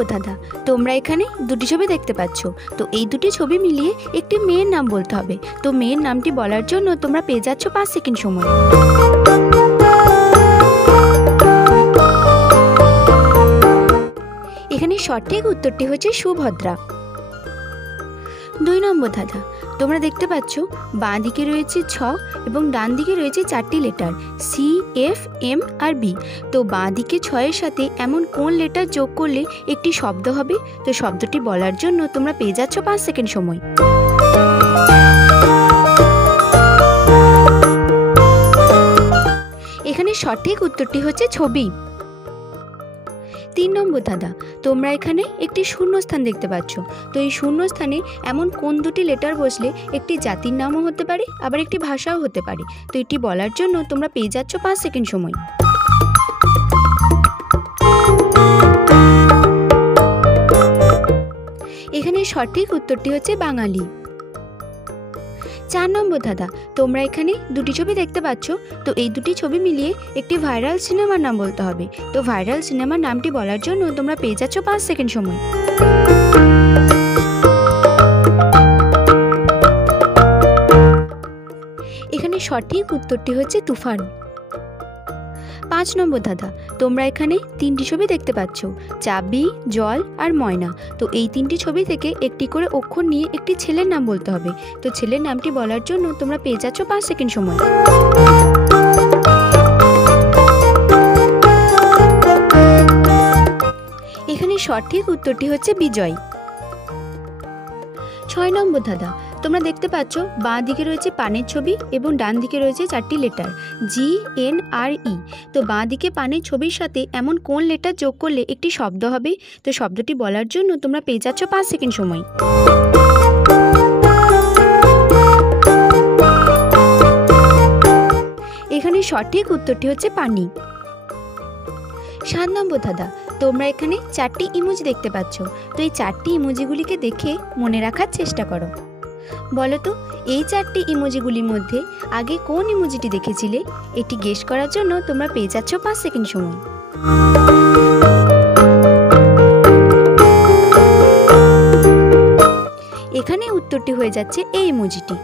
নম্বর দাদা, তোমরা এখানে দুটি ছবি দেখতে পাচ্ছ। তো এই দুটি ছবি মিলিয়ে একটি মেয়ের নাম বলতে হবে। তো মেয়ের নামটি বলার জন্য তোমরা পেয়ে যাচ্ছ 5 সেকেন্ড সময়। এখানে সঠিক উত্তরটি হচ্ছে সুভদ্রা। 2 নম্বর দাদা, তোমরা দেখতে পাচ্ছ বাঁ দিকে রয়েছে 6 এবং ডান দিকে রয়েছে 4টি letter C, F, M R B. তো বাঁ দিকে 6 এর সাথে এমন কোন লেটার যোগ করলে একটি শব্দ হবে? তো শব্দটি বলার জন্য তোমরা পেয়ে যাচ্ছ 5 সেকেন্ড সময়। এখানে সঠিক উত্তরটি হচ্ছে ছবি। 3 নম্বর দাদা, তোমরা এখানে একটি শূন্যস্থান দেখতে পাচ্ছ। তো এই শূন্যস্থানে এমন কোন দুটি লেটার বসলে একটি জাতির নামও হতে পারে, আবার একটি ভাষাও হতে পারে? তো এটি বলার জন্য তোমরা পেয়ে যাচ্ছ 5 সেকেন্ড সময়। এখানে সঠিক উত্তরটি হচ্ছে বাঙালি। 4 নম্বর দাদা, তোমরা এখানে দুটি ছবি দেখতে পাচ্ছ। তো এই দুটি ছবি মিলিয়ে একটি ভাইরাল সিনেমার নাম বলতে হবে। তো ভাইরাল সিনেমার নামটি বলার জন্য তোমরা পেয়ে যাচ্ছ 5 সেকেন্ড সময়। এখানে সঠিক উত্তরটি হচ্ছে তুফান। 5 নম্বর দাদা, তোমরা এখানে 3টি ছবি দেখতে পাচ্ছ, চাবি, জল আর ময়না। তো এই 3টি ছবি থেকে একটি করে অক্ষর নিয়ে একটি ছেলের নাম বলতে হবে। তো ছেলের নামটি বলার জন্য তোমরা পেয়ে যাচ্ছ 5 সেকেন্ড সময়। এখানে সঠিক উত্তরটি হচ্ছে বিজয়। 6 নম্বর দাদা, তোমরা দেখতে পাচ্ছ বাঁ দিকে রয়েছে পানের ছবি এবং ডান দিকে রয়েছে 4টি লেটার জি, এন আর ই। তো বাঁ দিকে পানের ছবির সাথে এমন কোন লেটার যোগ করলে একটি শব্দ হবে? তো শব্দটি বলার জন্য তোমরা পেয়ে যাচ্ছ 5 সেকেন্ড সময়। এখানে সঠিক উত্তরটি হচ্ছে পানি। 7 নম্বর দাদা, তোমরা এখানে 4টি ইমোজি দেখতে পাচ্ছ। তো এই 4টি ইমোজিগুলিকে দেখে মনে রাখার চেষ্টা করো। বলো তো এই 4টি ইমোজিগুলির মধ্যে আগে কোন ইমোজিটি দেখেছিলে? এটি গেস করার জন্য তোমরা পেয়ে যাচ্ছ 5 সেকেন্ড সময়। এখানে উত্তরটি হয়ে যাচ্ছে এই ইমোজিটি।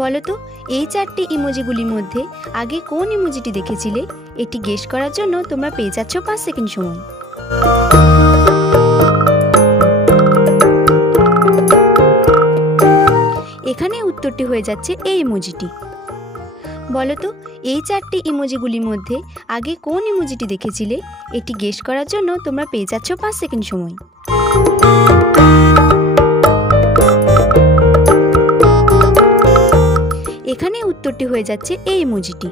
বলো তো এই 4টি ইমোজিগুলির মধ্যে আগে কোন ইমোজিটি দেখেছিলে? এটি গেস করার জন্য তোমরা পেয়ে যাচ্ছ 5 সেকেন্ড সময়। এখানে উত্তরটি হয়ে যাচ্ছে এই ইমোজিটি। বলো তো এই 4টি ইমোজিগুলির মধ্যে আগে কোন ইমোজিটি দেখেছিলে? এটি গেস করার জন্য তোমরা পেয়ে যাচ্ছ 5 সেকেন্ড সময়। এখানে উত্তরটি হয়ে যাচ্ছে এই ইমোজিটি।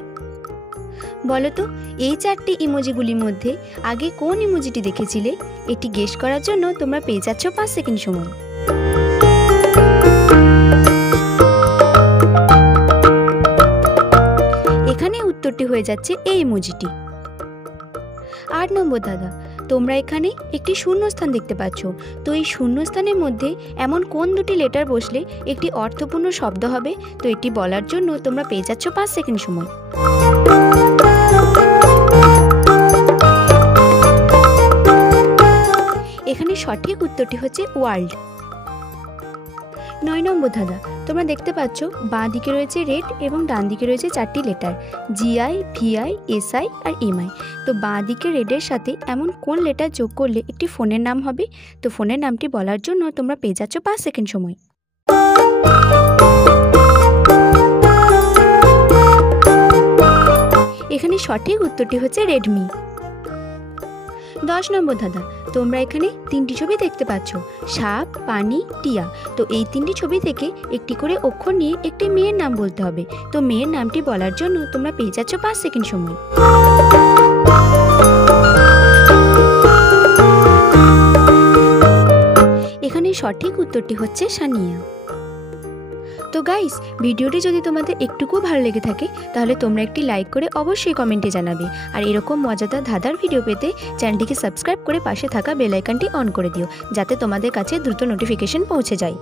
বলো তো এই 4টি ইমোজিগুলির মধ্যে আগে কোন ইমোজিটি দেখেছিলে? এটি গেস করার জন্য তোমরা পেয়ে যাচ্ছ 5 সেকেন্ড সময়। এখানে উত্তরটি হয়ে যাচ্ছে এই ইমোজিটি। 8 নম্বর দাদা, তোমরা এখানে একটি শূন্যস্থান দেখতে পাচ্ছ। তো এই শূন্যস্থানের মধ্যে এমন কোন দুটি লেটার বসলে একটি অর্থপূর্ণ শব্দ হবে? তো এটি বলার জন্য তোমরা পেয়ে যাচ্ছ 5 সেকেন্ড সময়। এখানে সঠিক উত্তরটি হচ্ছে ওয়ার্ল্ড। 9 নম্বর দাদা, তোমরা দেখতে পাচ্ছ বাঁ দিকে রয়েছে রেড এবং ডান দিকে রয়েছে 4টি লেটার জিআই, ভিআই, এসআই আর এমআই। তো বাঁ দিকে রেডের সাথে এমন কোন লেটার যোগ করলে একটি ফোনের নাম হবে? তো ফোনের নামটি বলার জন্য তোমরা পেয়ে যাচ্ছ 5 সেকেন্ড সময়। এখানে সঠিক উত্তরটি হচ্ছে রেডমি। 10 নম্বর দাদা, তোমরা এখানে 3টি ছবি দেখতে পাচ্ছ, সাপ, পানি, টিয়া। তো এই 3টি ছবি থেকে একটি করে অক্ষর নিয়ে একটি মেয়ের নাম বলতে হবে। তো মেয়ের নামটি বলার জন্য তোমরা পেয়ে যাচ্ছ 5 সেকেন্ড সময়। এখানে সঠিক উত্তরটি হচ্ছে সানিয়া। তো গাইস, ভিডিওটি যদি তোমাদের একটুকু ভালো লেগে থাকে তাহলে তোমরা একটি লাইক করে অবশ্যই কমেন্টে জানাবে। আর এরকম মজাদার ধাঁধার ভিডিও পেতে চ্যানেলটিকে সাবস্ক্রাইব করে পাশে থাকা বেল আইকনটি অন করে দিও, যাতে তোমাদের কাছে দ্রুত নোটিফিকেশন পৌঁছে যায়।